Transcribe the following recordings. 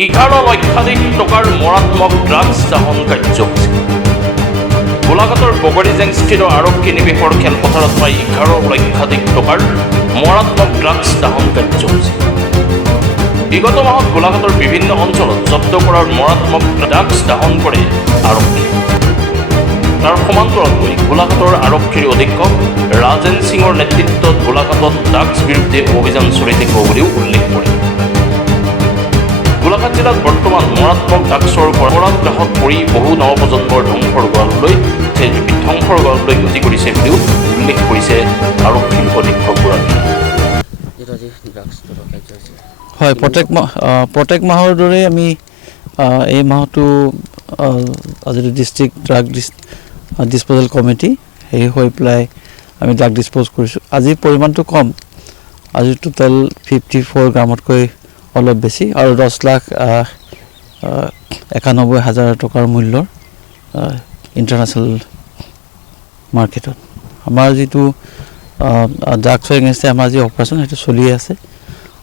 11 লক্ষাধিক টকাৰ মাৰাত্মক ড্ৰাগছ দহন কাৰ্যসূচী। গোলাঘাটৰ বগৰীজেংস্থিত আৰক্ষী নিৱেশৰ খেলপথাৰত প্ৰায় 11 লক্ষাধিক টকাৰ মাৰাত্মক ড্ৰাগছ দহন কাৰ্যসূচী। বিগত মাহত গোলাঘাটৰ বিভিন্ন অঞ্চলত জব্দ কৰাৰ মাৰাত্মক ড্ৰাগছ দহন কৰে আৰক্ষী। তাৰ সমান্তৰালকৈ গোলাঘাটৰ আৰক্ষীৰ অধীক্ষক ৰাজেন সিঙৰ নেতৃত্বত গোলাঘাটত ড্ৰাগছ বিৰুদ্ধে অভিযান চলি থাকিব বুলিও উল্লেখ কৰে। গোলাঘাট জিলাত বৰ্তমান মাৰাত্মক ড্ৰাগছৰ সৰবৰাহত পৰি বহু নৱপ্ৰজন্মৰ ধ্বংসৰ গড়লৈ গতি কৰিছে বুলিও উল্লেখ কৰিছে আৰক্ষীৰ অধীক্ষকগৰাকীয়ে। হয়, প্ৰত্যেক মাহৰ দৰে আমি এই মাহটো যিটো ডিষ্ট্ৰিক্ট ড্ৰাগ ডিছপ'জেল কমিটি হেৰি হৈ পেলাই আমি ড্ৰাগ ডিছপ'জ কৰিছোঁ। আজিৰ পৰিমাণটো কম, আজি টোটেল 54 গ্ৰামতকৈ অলপ বেছি আৰু 10,91,000 টকাৰ মূল্যৰ ইণ্টাৰনেশ্যনেল মাৰ্কেটত আমাৰ যিটো ড্ৰাগছৰ এগেইনষ্টে আমাৰ যি অপাৰেশ্যন সেইটো চলিয়ে আছে।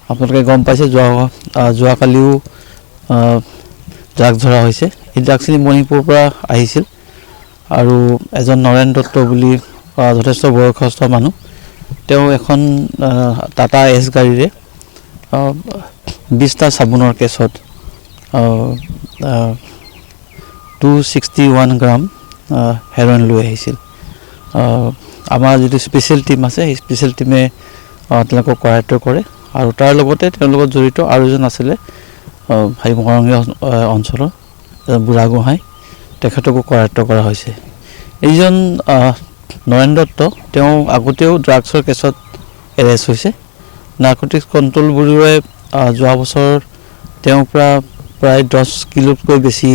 আপোনালোকে গম পাইছে যোৱাকালিও ড্ৰাগছ ধৰা হৈছে। এই ড্ৰাগছখিনি মণিপুৰৰ পৰা আহিছিল আৰু এজন নৰেন দত্ত বুলি যথেষ্ট বয়সস্থ মানুহ, তেওঁ এখন টাটা এছ গাড়ীৰে 20টা চাবোনৰ কেছত 261 গ্ৰাম হেৰইন লৈ আহিছিল। আমাৰ যিটো স্পেচিয়েল টীম আছে সেই স্পেচিয়েল টীমে তেওঁলোকক কৰায়ত্ব কৰে আৰু তাৰ লগতে তেওঁৰ লগত জড়িত আৰু এজন আছিলে মৰঙীয়া অঞ্চলৰ বুঢ়াগোহাঁই, তেখেতকো কৰায়ত্ব কৰা হৈছে। এইজন নৰেন দত্ত তেওঁ আগতেও ড্ৰাগছৰ কেছত এৰেষ্ট হৈছে। নাৰ্কটিক্স কণ্ট্ৰল ব্যুৰোৱে যোৱা বছৰ তেওঁৰ পৰা প্ৰায় 10 কিলোতকৈ বেছি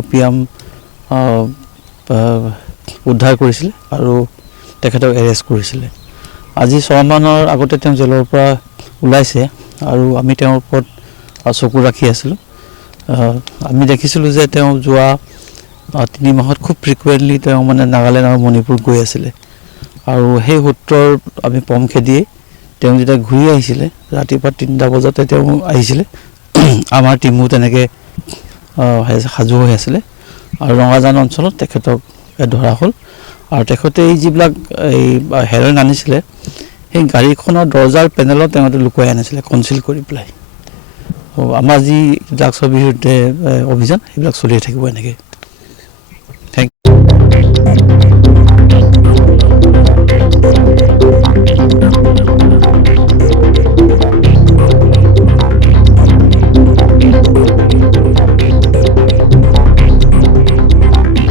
অপিয়াম উদ্ধাৰ কৰিছিলে আৰু তেখেতক এৰেষ্ট কৰিছিলে। আজি 6 মাহৰ আগতে তেওঁ জেলৰ পৰা ওলাইছে আৰু আমি তেওঁৰ ওপৰত চকু ৰাখি আছিলোঁ। আমি দেখিছিলোঁ যে তেওঁ যোৱা 3 মাহত খুব ফ্ৰিকুৱেণ্টলি তেওঁ মানে নাগালেণ্ড আৰু মণিপুৰ গৈ আছিলে আৰু সেই সূত্ৰৰ আমি পম খেদিয়েই তেওঁ যেতিয়া ঘূৰি আহিছিলে ৰাতিপুৱা 3টা বজাতে তেওঁ আহিছিলে। আমাৰ টীমো তেনেকৈ সাজু হৈ আছিলে আৰু ৰঙাজান অঞ্চলত তেখেতক ধৰা হ'ল আৰু তেখেতে এই যিবিলাক এই হেৰইন আনিছিলে সেই গাড়ীখনৰ দৰ্জাৰ পেনেলত তেওঁলোকে লুকুৱাই আনিছিলে কনচিল কৰি পেলাই। আমাৰ যি ড্ৰাগছৰ বিৰুদ্ধে অভিযান সেইবিলাক চলিয়ে থাকিব এনেকৈ।